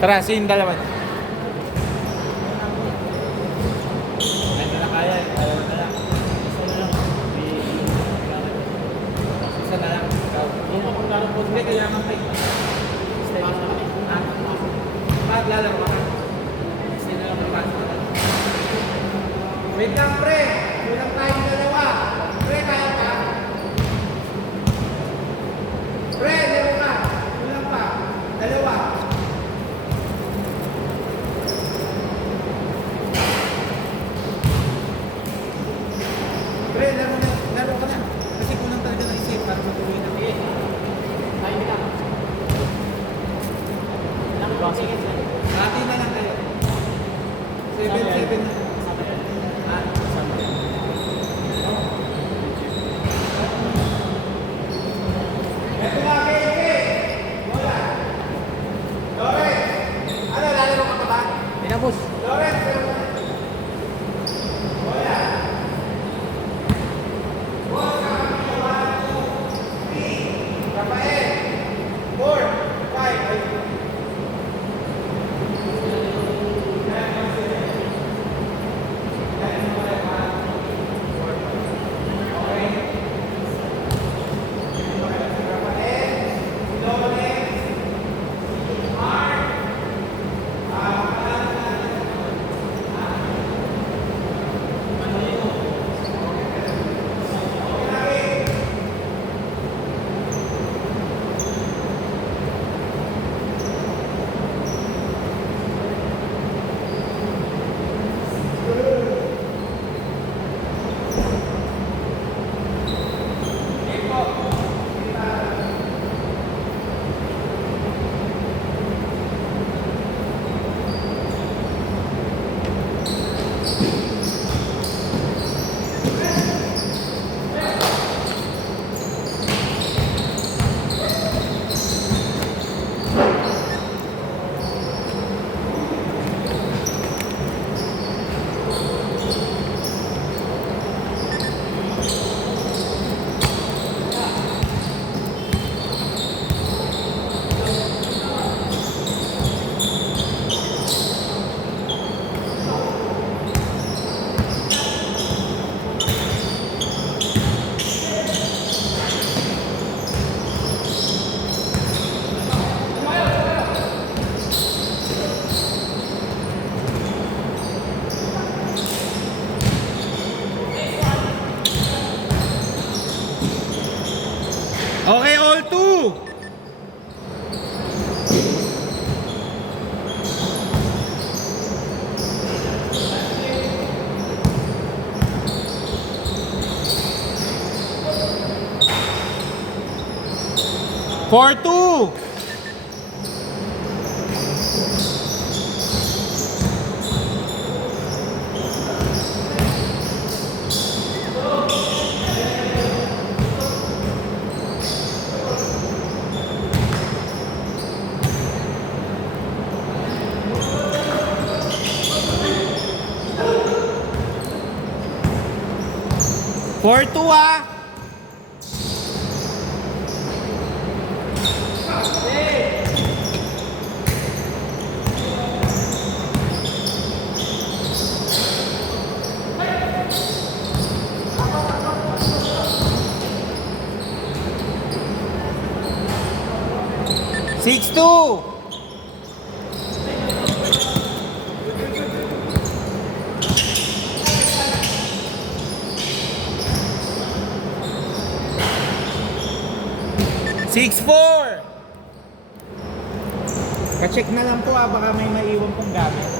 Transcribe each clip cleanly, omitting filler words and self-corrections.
Tara, sin dalawa. Ay, na kaya. Kaya na lang. Isa na lang. Isa na lang. Ikaw. Yung ako lalo po. Hindi, kailangan pa ito. Paglalaro ka. Isa na lang magpasok. Wait lang, pre. Kulang tayong dalawa. Pre, kaya pa. Pre, dalawa ka. Kulang pa. Dalawa. Pre, laro ka na. Kasi kulang talaga ng isip para matuloy na bigay. Tayo na. Sige. Atin na lang kayo. 7-7 na. Ito nga, Keke. Bola. Lawrence. Ano, lalaro ka pa ba? Pinabos. Lawrence, bola. Rafael. 4, 5. Okay, all two. Four, two. Four, two, ah. Six, two. Six, four. Ka-check na lang po baka may maiwan pong gamit.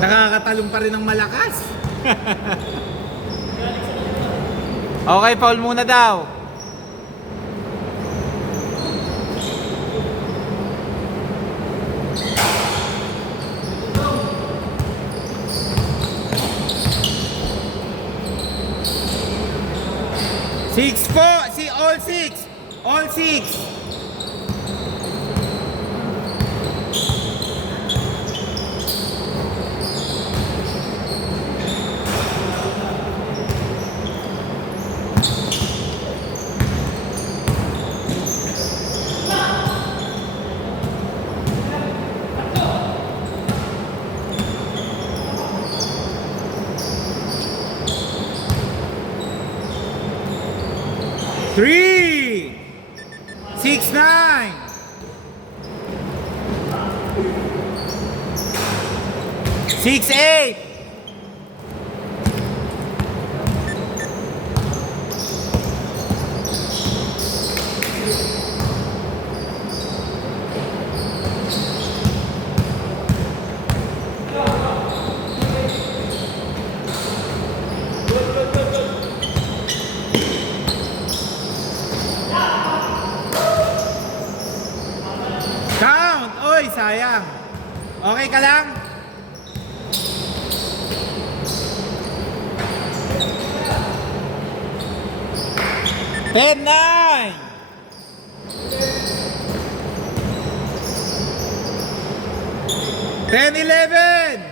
Nakakatalong pa rin ng malakas. Okay, foul muna daw. Six, four. See, all six. All six. 6-8. Count! Oy, sayang. Okay ka lang? Ten, 9. Ten, 11.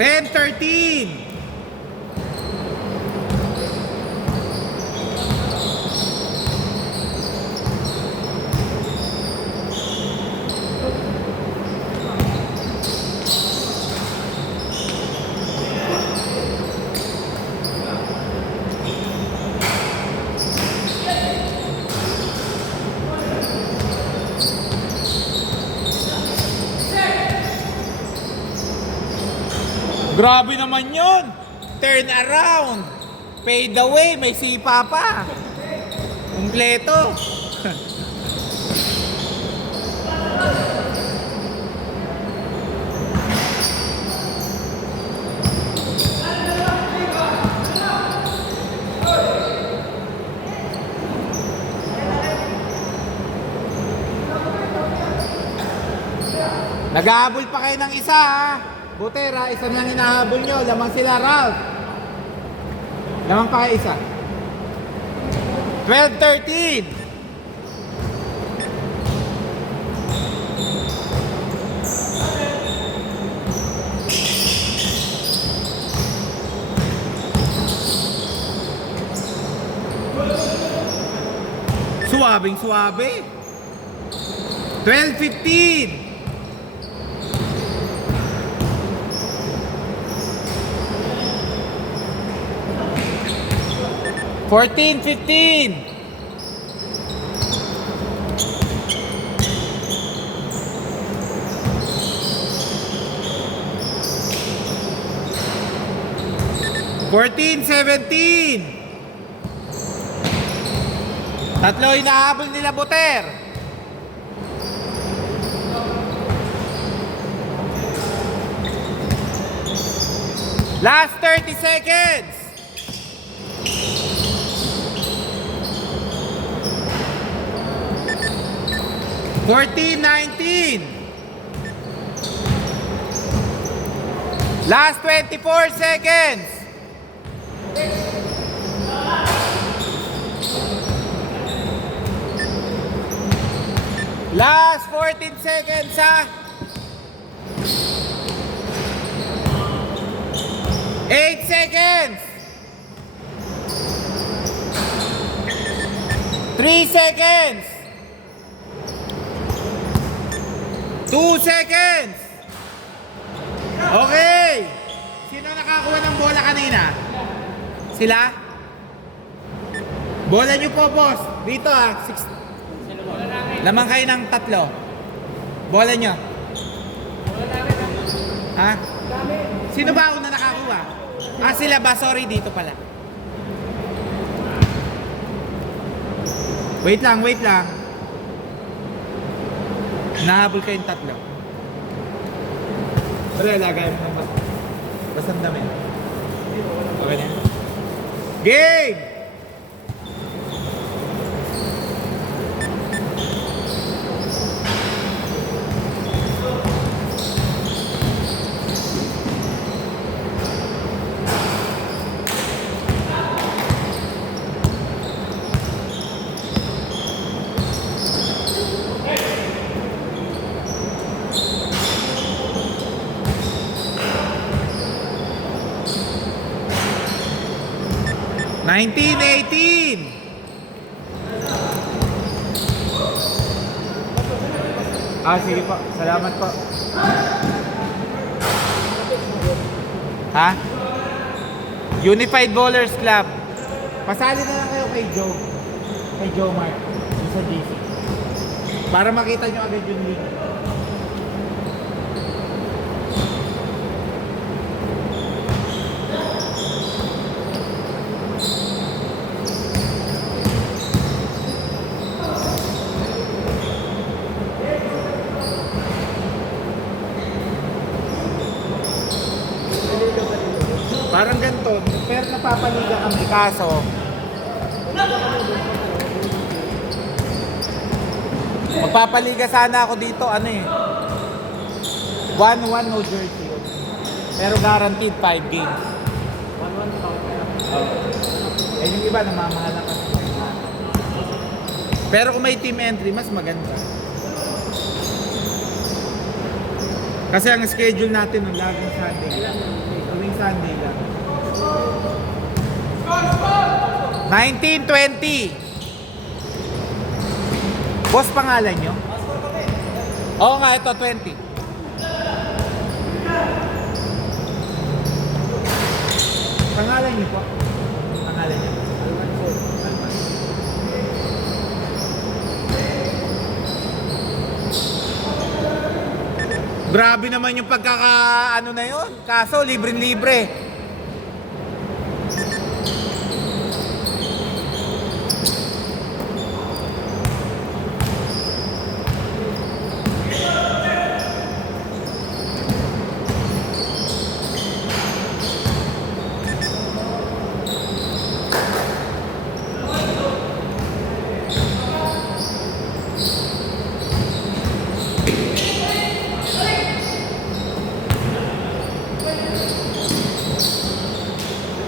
Ten, 13. Grabe naman yun. Turn around. Fade away. May sipa pa. Kumpleto. Nag-ahabol pa kayo ng isa ha. Butera, isa lang hinahabol nyo. Lamang sila, Ralph. Lamang pa kayo isa. 12-13. Suwabing suwabe. 12-15. 14-15. 14-17. Tatlo hinahabol nila Buter. Last 30 seconds. 14-19. Last 24 seconds. Last 14 seconds ha. 8 seconds. 3 seconds. 2 seconds. Okay. Sino nakakuha ng bola kanina? Sila? Bola nyo po, boss. Dito ah. Lamang kayo ng 3. Bola nyo. Ha? Sino ba una nakakuha? Ah, sila ba? Sorry, dito pala. Wait lang, wait lang. Nahabol kayong 3. Wala, lagay mo naman. Basang dami. Okay na. Game! $19-18. Ah, sige po. Salamat po. Ha? Unified Bowlers Club. Pasali na lang kayo kay Joe. Kay Joe Mark. Yung sa GC. Para makita nyo agad yung link. Parang ganito, pero napapaliga kami kaso magpapaliga sana ako dito, ano eh 1-1 no jersey yun. Pero guaranteed 5 games. 1-1 yung iba namamahal na kasi. Pero kung may team entry, mas maganda. Kasi ang schedule natin ng laging Sunday. Tuwing Sunday lang. 1920. Boss, pangalan nyo? Oo nga, ito 20. Pangalan nyo po? Pangalan nyo? Alman. Grabe naman yung pagkaka-ano na yun. Kaso, libre-libre.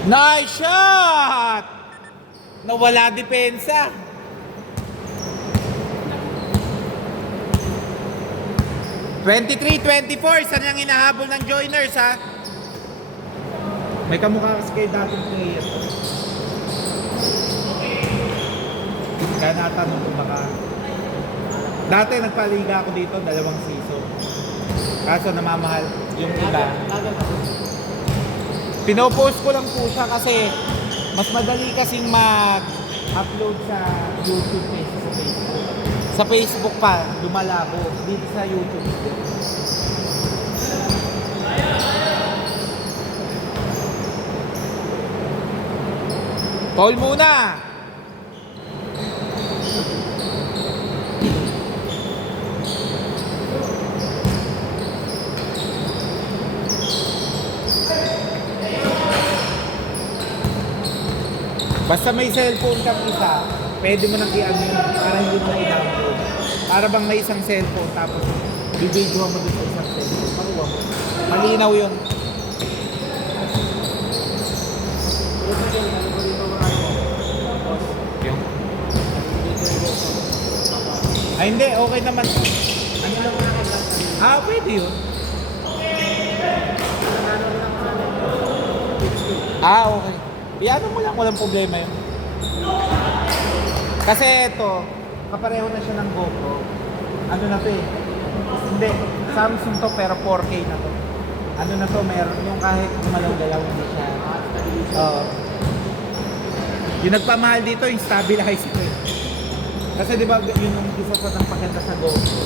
Nice shot! Nawala depensa. (23-24) Saan yung hinahabol ng joiners, ha? May kamukha kasi kayo dating player. Kaya natanong ko baka. Dati nagpaliga ako dito 2 season. Kaso namamahal yung iba. Pinopost ko lang po siya kasi mas madali kasing mag-upload sa YouTube kaysa sa Facebook. Sa Facebook pa, lumalabo. Dito sa YouTube. Paul muna! Basta may cellphone kang isa, pwede mo nang i-ano yun para hindi mo na i-download. Para bang may isang cellphone tapos bibidyoan mo dun sa isang cellphone. Makuha mo. Malinaw yun. Yung. Ay hindi, okay naman. Ah, pwede yun. Ah, okay. Iano mo lang, walang problema yun. Kasi ito, kapareho na siya ng GoPro. Ano na to eh? Hindi, Samsung to pero 4K na to. Ano na to, meron yung kahit gumalaw-galaw hindi siya. Yung nagpamahal dito, yung stabilizer eh. Kasi di ba yun yung isa sa ng paganda sa GoPro.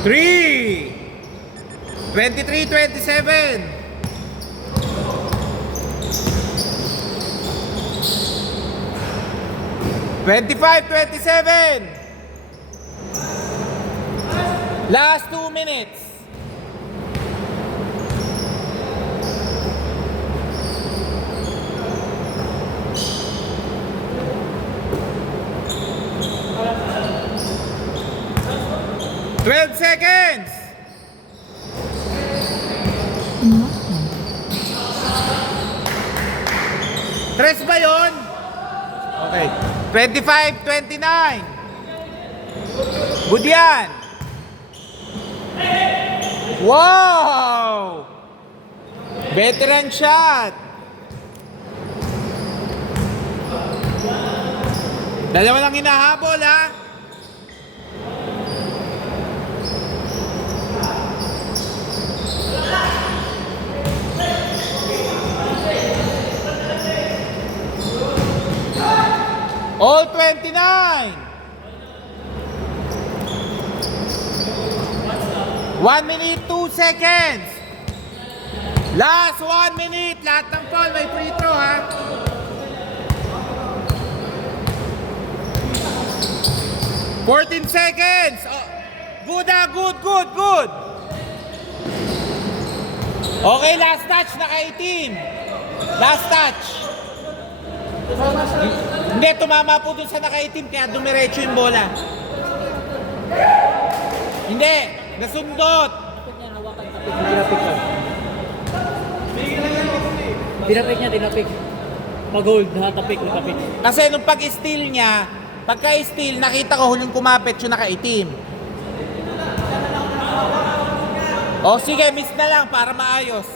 Three, 23-27. Last 2 minutes. Twelve seconds. Tres ba yun? Okay. 25-29. Good yan. Wow! Veteran shot. Dalawa lang hinahabol, ha? All 29. 1 minute, 2 seconds. Last 1 minute. Lahat ng foul may free throw, ha? $14 seconds. Oh, good, ha? Good, good, good. Okay, last touch. Naka-18. Last touch. Hindi, tumama po dun sa naka-18 kaya dumiretso yung bola. Hindi, nasundot. Tinapik. Pag-hold, nakatapik, nakapik. Kasi nung pag-steal niya, pagka-steal, nakita ko huling kumapit yung naka-18. O sige, miss na lang para maayos.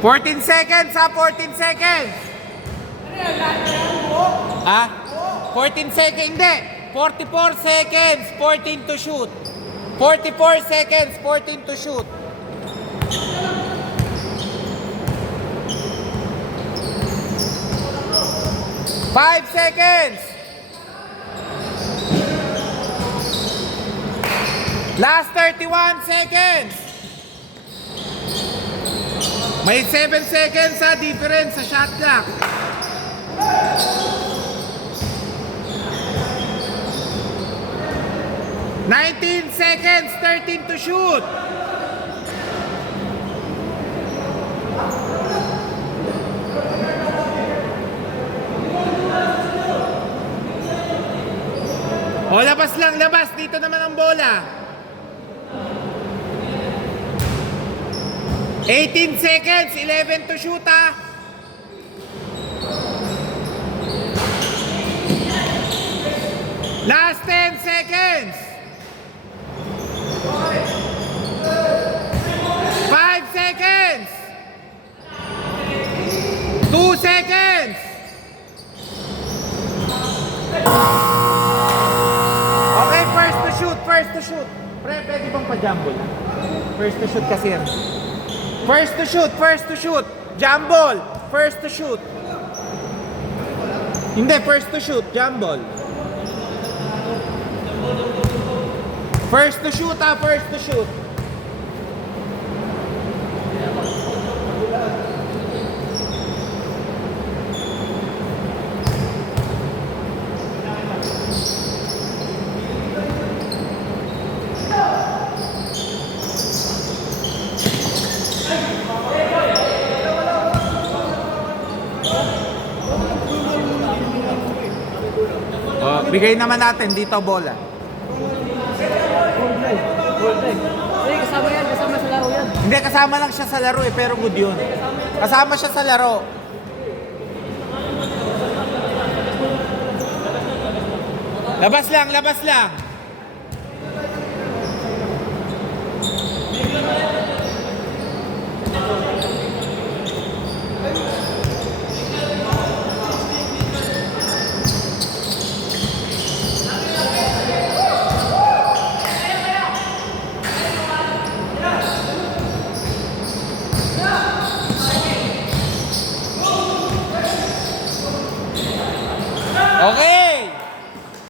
$14 seconds, ha? 14 seconds. Ha? 14 seconds, hindi. 44 seconds, 14 to shoot. 44 seconds, 14 to shoot. Five seconds. Last 31 seconds. May 7 seconds sa difference sa shot clock. $19 seconds, 13 to shoot. O, labas lang, labas. Dito naman ang bola. 18 seconds, 11 to shoot, ha? Last 10 seconds. 5 seconds. 2 seconds. Okay, first to shoot, first to shoot. Pre, pwede bang pa-jumble? First to shoot kasi yan. First to shoot, first to shoot. Jumble, first to shoot. Hindi, first to shoot, jumble. First to shoot, ha, first to shoot. Oh, bigay naman natin dito bola. Ay, kasama yan, kasama sa laro yan. Hindi, kasama lang siya sa laro eh, pero good yun. Kasama siya sa laro. Labas lang, labas lang.